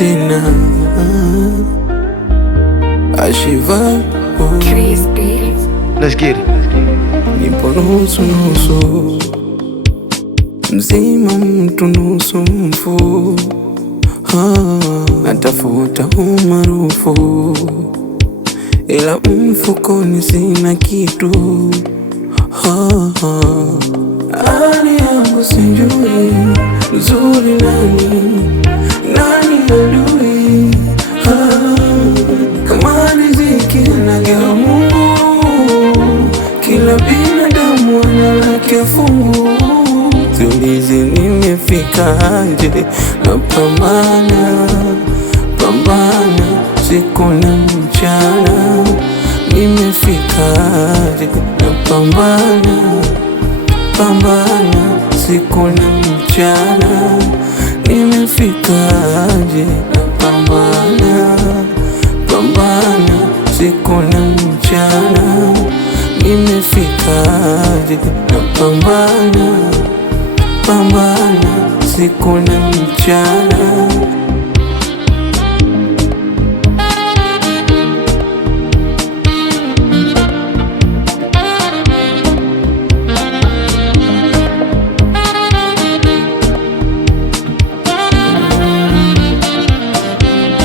tena. Ashiva Let's get it. nipo nusu nusu, mzima mtu nusu mfu. Natafuta umaarufu ila mfukoni sina kitu. Hali yangu sijui, nzuri nani adui. Kama riziki anagawa Mungu, kila binadamu ana lake fungu. Tulizi nimefikaje, napambana siku na mchana. Nimefikaje, napambana siku na mchana. Nimefikaje, napambana siku na mchana. Nimefikaje, napambana siku na mchana.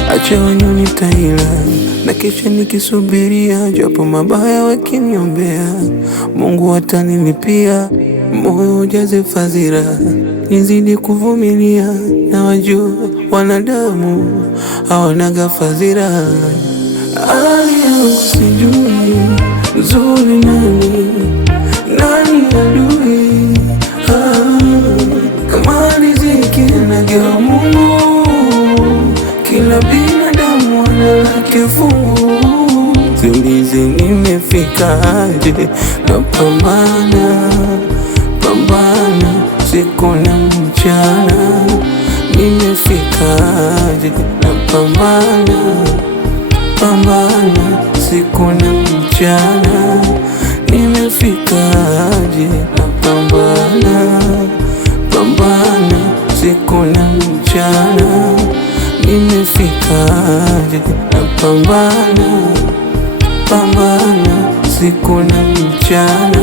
Acha wanyoni taila na kisha nikisubiria, japo mabaya wakiniombea, Mungu atanilipia. Moyo ujaze fadhila, nizidi kuvumilia. Na wajua wanadamu hawanaga fadhila. Hali yangu sijui, nzuri nani adui. Kama riziki anagawa Mungu, kila binadamu ana lake fungu. Tulizi nimefikaje, napambana siku na mchana. Nimefikaje, napambana siku na mchana. Nimefikaje, napambana siku na mchana. Nimefikaje, napambana siku na mchana.